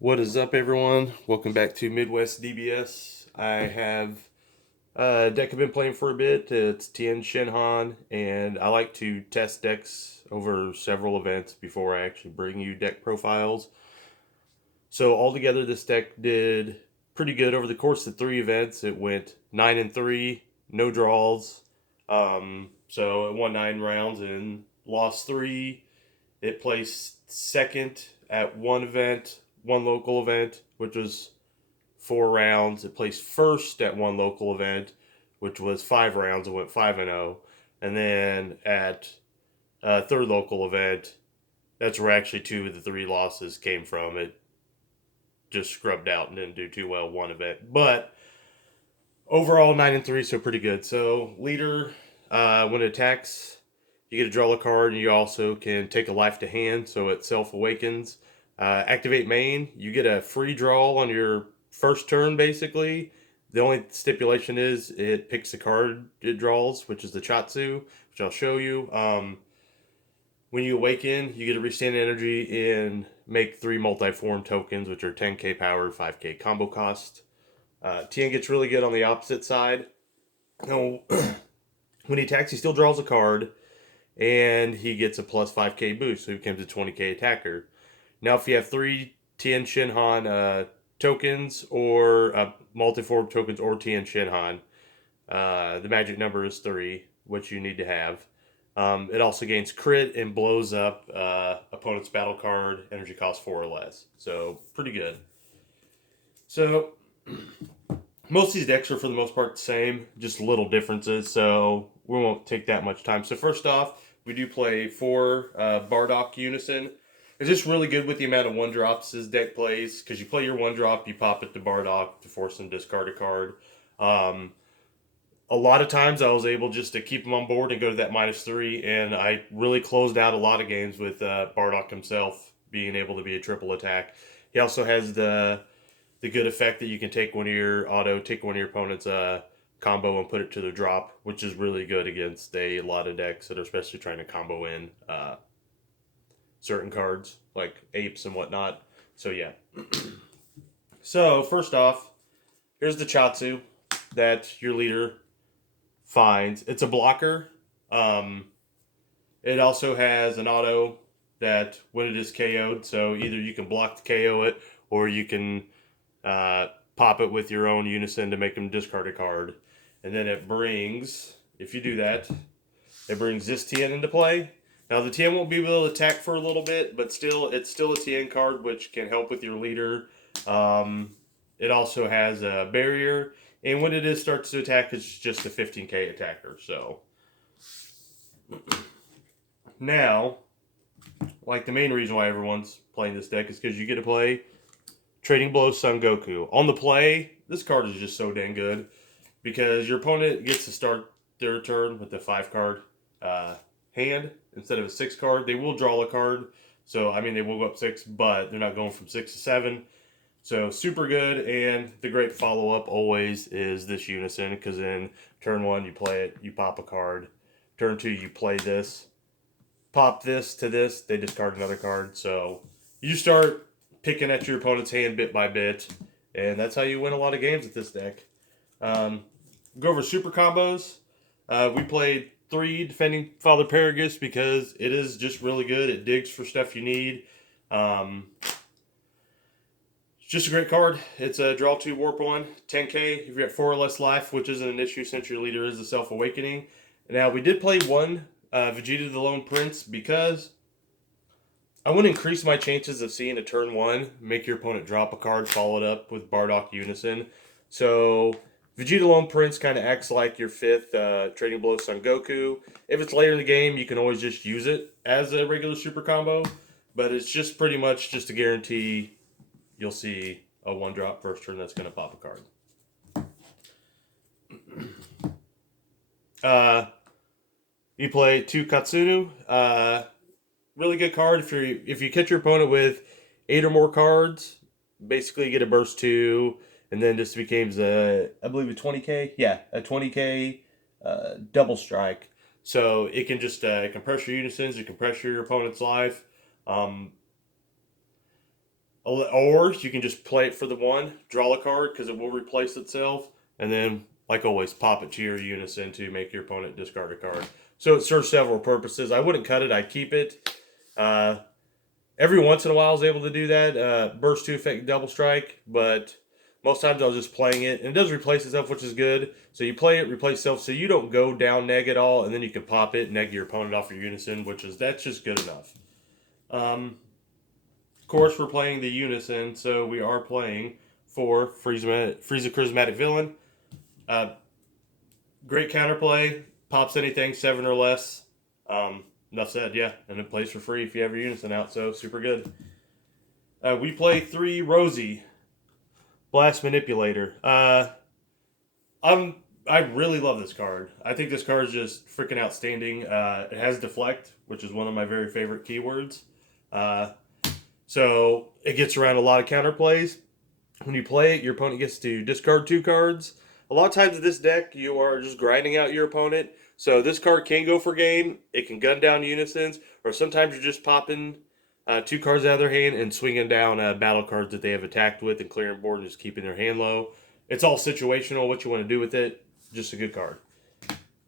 What is up, everyone? Welcome back to Midwestdbs. I have a deck I've been playing for a bit. It's Tien Shinhan, and I like to test decks over several events before I actually bring you deck profiles. So altogether, this deck did pretty good over the course of 3 events. It went 9-3, no draws. So it won 9 rounds and lost 3. It placed second at one event, one local event, which was 4 rounds. It placed first at one local event, which was 5 rounds. It went 5-0. And then at a third local event, that's where actually 2 of the 3 losses came from. It just scrubbed out and didn't do too well one event. But overall, 9-3, so pretty good. So leader, when it attacks, you get to draw a card, and you also can take a life to hand, so it self-awakens. Activate main, you get a free draw on your first turn, basically. The only stipulation is it picks the card it draws, which is the Chatsu, which I'll show you. When you awaken, you get to restand energy and make 3 multi-form tokens, which are 10k power, 5k combo cost. Tien gets really good on the opposite side. Now, when he attacks, he still draws a card, and he gets a plus 5k boost, so he becomes a 20k attacker. Now, if you have 3 Tien Shinhan tokens, or multi-form tokens, or Tien Shinhan, the magic number is 3, which you need to have. It also gains crit and blows up opponent's battle card, energy cost 4 or less. So, pretty good. So, most of these decks are for the most part the same, just little differences, so we won't take that much time. So first off, we do play 4 Bardock Unison. It's just really good with the amount of 1-drops this deck plays, because you play your 1-drop, you pop it to Bardock to force him to discard a card. A lot of times I was able just to keep him on board and go to that -3, and I really closed out a lot of games with Bardock himself being able to be a triple attack. He also has the good effect that you can take one of your opponent's combo and put it to the drop, which is really good against a lot of decks that are especially trying to combo in certain cards like apes and whatnot. So yeah. So first off, here's the Chatsu that your leader finds. It's a blocker. It also has an auto that when it is KO'd, so either you can block the KO it, or you can pop it with your own Unison to make them discard a card. And then it brings, if you do that, it brings this Tien into play. Now the Tien won't be able to attack for a little bit, but it's still a Tien card, which can help with your leader. It also has a barrier, and when it starts to attack, it's just a 15k attacker. So now, like, the main reason why everyone's playing this deck is because you get to play Trading Blows Son Goku. On the play, this card is just so dang good because your opponent gets to start their turn with a 5-card hand instead of a 6-card. They will draw a card, so I mean they will go up 6, but they're not going from 6 to 7. So super good, and the great follow-up always is this Unison, because in turn 1 you play it, you pop a card. Turn 2 you play this, pop this to this, they discard another card. So you start picking at your opponent's hand bit by bit, and that's how you win a lot of games with this deck. Go over super combos. We played 3 Defending Father Paragus because it is just really good. It digs for stuff you need. It's just a great card. It's a draw 2, warp 1, 10k. If you're at 4 or less life, which isn't an issue since your leader is the Self-Awakening. Now, we did play 1 Vegeta the Lone Prince because I want to increase my chances of seeing a turn 1, make your opponent drop a card, followed up with Bardock Unison. So Vegeta Lone Prince kind of acts like your 5th Trading Blow Son Goku. If it's later in the game, you can always just use it as a regular super combo, but it's just pretty much just a guarantee you'll see a 1-drop first turn that's going to pop a card. You play 2 Katsunu. Really good card if you catch your opponent with 8 or more cards. Basically, you get a burst 2, and then this becomes I believe a 20k. Yeah, a 20k double strike. So it can just compress your unisons, it can pressure your opponent's life. A Or you can just play it for the one, draw a card because it will replace itself, and then, like always, pop it to your unison to make your opponent discard a card. So it serves several purposes. I wouldn't cut it, I'd keep it. Every once in a while I was able to do that, burst 2 effect double strike, but most times I was just playing it, and it does replace itself, which is good. So you play it, replace itself, so you don't go down neg at all, and then you can pop it, neg your opponent off your unison, that's just good enough. Of course, we're playing the unison, so we are playing for Frieza Charismatic Villain. Great counterplay, pops anything 7 or less. Enough said, yeah, and it plays for free if you have your unison out, so super good. We play 3 Rosie, Blast Manipulator. I really love this card. I think this card is just freaking outstanding. It has Deflect, which is one of my very favorite keywords. So it gets around a lot of counterplays. When you play it, your opponent gets to discard 2 cards. A lot of times in this deck, you are just grinding out your opponent. So this card can go for game. It can gun down unisons, or sometimes you're just popping 2 cards out of their hand and swinging down battle cards that they have attacked with and clearing board and just keeping their hand low. It's all situational, what you want to do with it. Just a good card.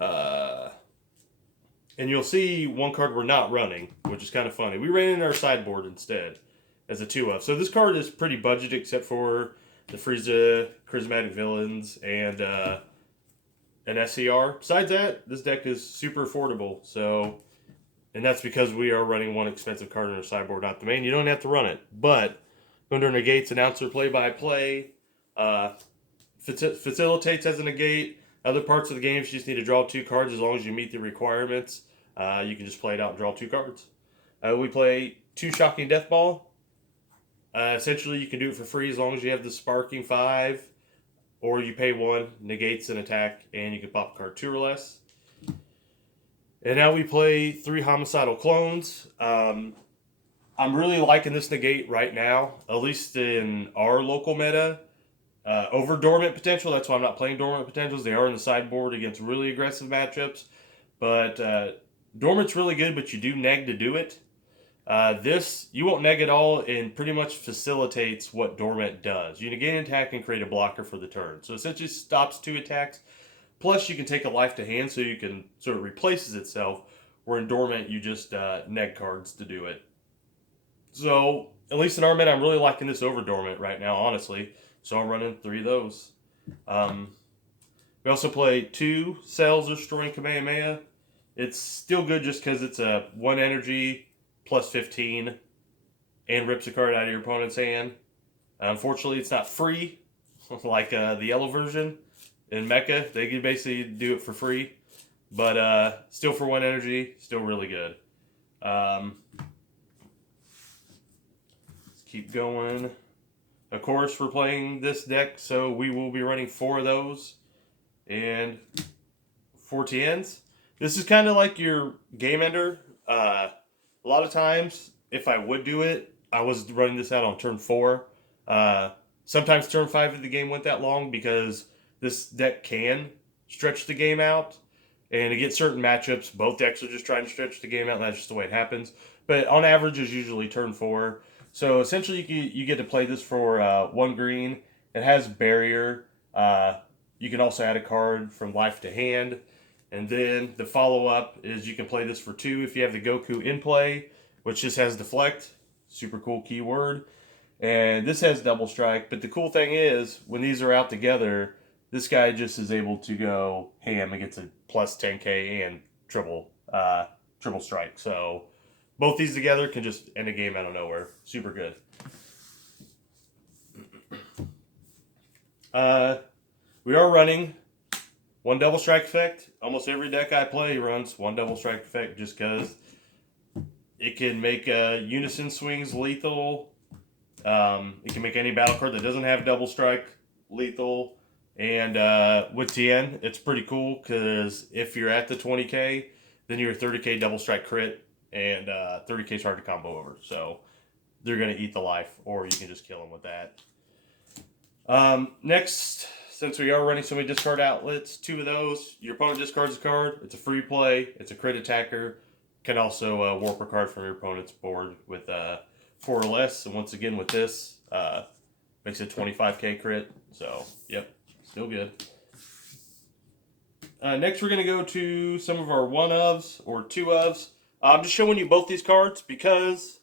And you'll see one card we're not running, which is kind of funny. We ran in our sideboard instead as a 2-of. So this card is pretty budgeted except for the Frieza Charismatic Villains and an SCR. Besides that, this deck is super affordable. So, and that's because we are running one expensive card in our sideboard, not the main. You don't have to run it. But under negates, announcer play-by-play, facilitates as a negate. Other parts of the game, you just need to draw 2 cards as long as you meet the requirements. You can just play it out and draw 2 cards. We play 2 Shocking Death Ball. Essentially, you can do it for free as long as you have the Sparking 5, or you pay 1, negates an attack, and you can pop a card 2 or less. And now we play 3 Homicidal Clones. I'm really liking this negate right now, at least in our local meta. Over Dormant Potential, that's why I'm not playing Dormant Potentials. They are in the sideboard against really aggressive matchups. But Dormant's really good, but you do neg to do it. This, you won't neg at all, and pretty much facilitates what Dormant does. You negate an attack and create a blocker for the turn. So essentially stops 2 attacks. Plus, you can take a life to hand, so you can sort of replaces itself. Where in Dormant, you just neg cards to do it. So, at least in our meta, I'm really liking this over Dormant right now, honestly. So I'm running 3 of those. We also play 2 Cells Destroying Kamehameha. It's still good just because it's a 1 energy plus 15 and rips a card out of your opponent's hand. Unfortunately, it's not free like the yellow version in Mecha. They can basically do it for free. But still for 1 energy, still really good. Let's keep going. Of course, we're playing this deck, so we will be running 4 of those and 4 Tiens. This is kind of like your game ender. A lot of times, if I would do it, I was running this out on turn 4. Sometimes turn 5 if the game went that long because this deck can stretch the game out. And against certain matchups, both decks are just trying to stretch the game out, and that's just the way it happens. But on average, it's usually turn 4. So essentially, you get to play this for 1 green. It has barrier. You can also add a card from life to hand. And then the follow-up is you can play this for 2 if you have the Goku in play, which just has Deflect. Super cool keyword. And this has Double Strike. But the cool thing is, when these are out together, this guy just is able to go ham and gets a plus 10k and triple strike. So both these together can just end a game out of nowhere. Super good. We are running 1 double strike effect. Almost every deck I play runs 1 double strike effect just because it can make unison swings lethal. It can make any battle card that doesn't have double strike lethal. And with Tien, it's pretty cool because if you're at the 20k, then you're 30k double strike crit, and 30k is hard to combo over. So they're going to eat the life, or you can just kill them with that. Next, since we are running so many discard outlets, 2 of those. Your opponent discards a card. It's a free play. It's a crit attacker. Can also warp a card from your opponent's board with 4 or less. And once again with this, makes it 25k crit. So, yep, still good. Next, we're going to go to some of our 1-ofs or 2-ofs. I'm just showing you both these cards because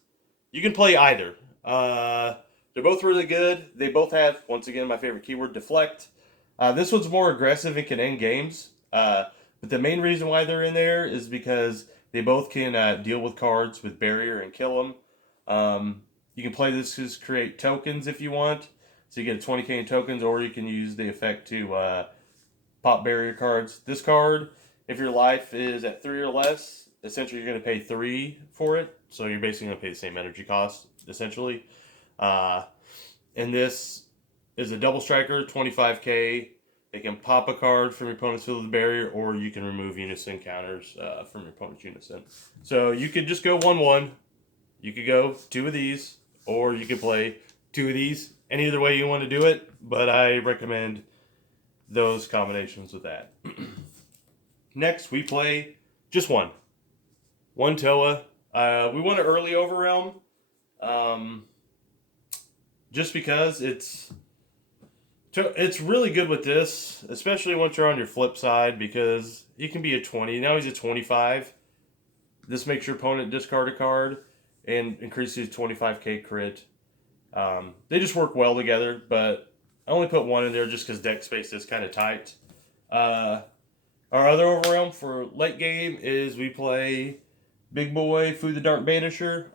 you can play either. They're both really good. They both have, once again, my favorite keyword, deflect. This one's more aggressive and can end games. But the main reason why they're in there is because they both can deal with cards with barrier and kill them. You can play this to create tokens if you want. So you get a 20k in tokens, or you can use the effect to pop barrier cards. This card, if your life is at 3 or less, essentially you're going to pay 3 for it. So you're basically going to pay the same energy cost, essentially. And this is a double striker, 25k. It can pop a card from your opponent's field of the barrier, or you can remove unison counters from your opponent's unison. So you could just go 1-1. You could go 2 of these, or you could play 2 of these. Any other way you want to do it, but I recommend those combinations with that. Next, we play just one Toa. We want an early overrealm, just because it's really good with this, especially once you're on your flip side, because he can be a 20. Now he's a 25. This makes your opponent discard a card and increases 25k crit. They just work well together, but I only put 1 in there just because deck space is kind of tight. Our other overrealm for late game is we play Big Boy, Food the Dark Banisher.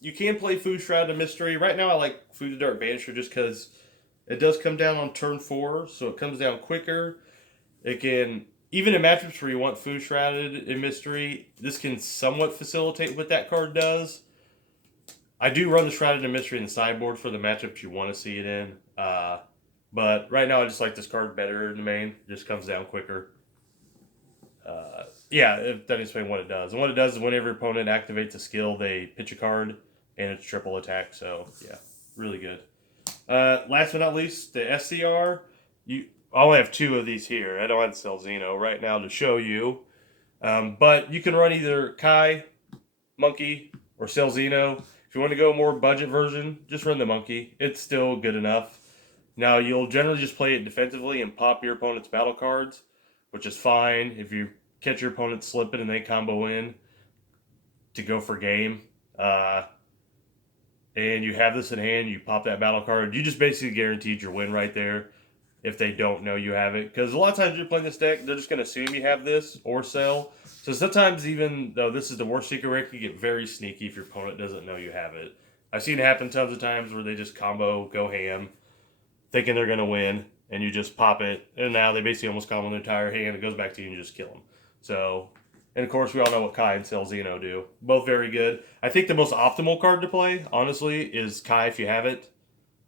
You can play Food Shroud of Mystery. Right now I like Food the Dark Banisher just because it does come down on turn 4, so it comes down quicker. It can, even in matchups where you want Food Shrouded in Mystery, this can somewhat facilitate what that card does. I do run the Shrouded in Mystery in the sideboard for the matchups you want to see it in. But right now I just like this card better in the main. It just comes down quicker. Yeah, it doesn't explain what it does. And what it does is whenever your opponent activates a skill, they pitch a card, and it's triple attack. So, yeah, really good. Last but not least, the SCR. I only have 2 of these here. I don't have Celzino right now to show you. But you can run either Kai, Monkey, or Celzino. If you want to go more budget version, just run the Monkey. It's still good enough. Now, you'll generally just play it defensively and pop your opponent's battle cards, which is fine if you catch your opponent slipping and they combo in to go for game. And you have this in hand, you pop that battle card. You just basically guaranteed your win right there if they don't know you have it. Because a lot of times you're playing this deck, they're just going to assume you have this or sell. So sometimes, even though this is the worst secret rare, it can get very sneaky if your opponent doesn't know you have it. I've seen it happen tons of times where they just combo, go ham, thinking they're going to win, and you just pop it, and now they basically almost combo their entire hand. It goes back to you and you just kill them. So, and of course, we all know what Kai and Celzino do. Both very good. I think the most optimal card to play, honestly, is Kai if you have it.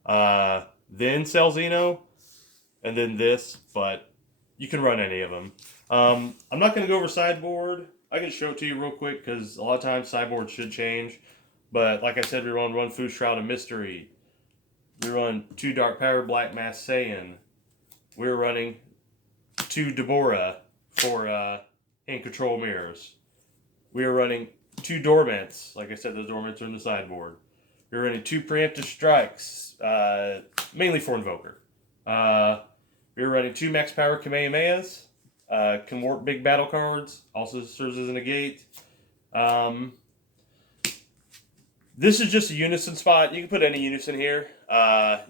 Then Celzino, and then this, but you can run any of them. I'm not going to go over sideboard. I can show it to you real quick because a lot of times sideboard should change. But like I said, we run 1 Food Shroud of Mystery. We run 2 Dark Power Black Mass Saiyan. We're running 2 Deborah for hand control mirrors. We are running 2 Dormants. Like I said, those Dormants are in the sideboard. We're running 2 Preemptive Strikes, mainly for Invoker. We're running 2 Max Power Kamehamehas. Can warp big battle cards. Also serves as a negate. This is just a unison spot. You can put any unison here.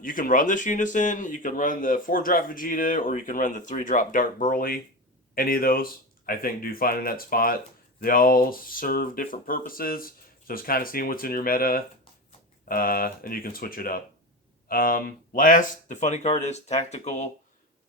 You can run this unison. You can run the 4-drop Vegeta, or you can run the 3-drop Dark Broly. Any of those, I think, do fine in that spot. They all serve different purposes. So it's kind of seeing what's in your meta. And you can switch it up. Last, the funny card is Tactical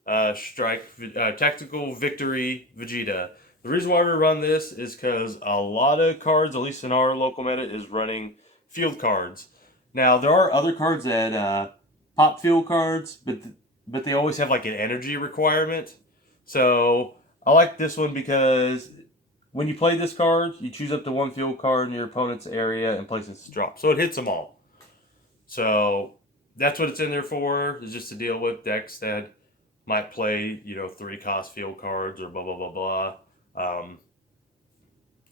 Tactical Victory Vegeta. The reason why we run this is because a lot of cards, at least in our local meta, is running field cards. Now, there are other cards that pop field cards, but they always have like an energy requirement. So I like this one because when you play this card, you choose up to 1 field card in your opponent's area and place its drop. So it hits them all. So that's what it's in there for, is just to deal with decks that might play, 3-cost field cards or blah, blah, blah, blah.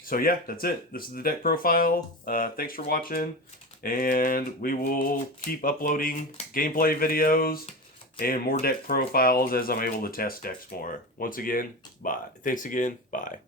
So yeah, that's it. This is the deck profile. Thanks for watching. And we will keep uploading gameplay videos and more deck profiles as I'm able to test decks more. Once again, bye. Thanks again. Bye.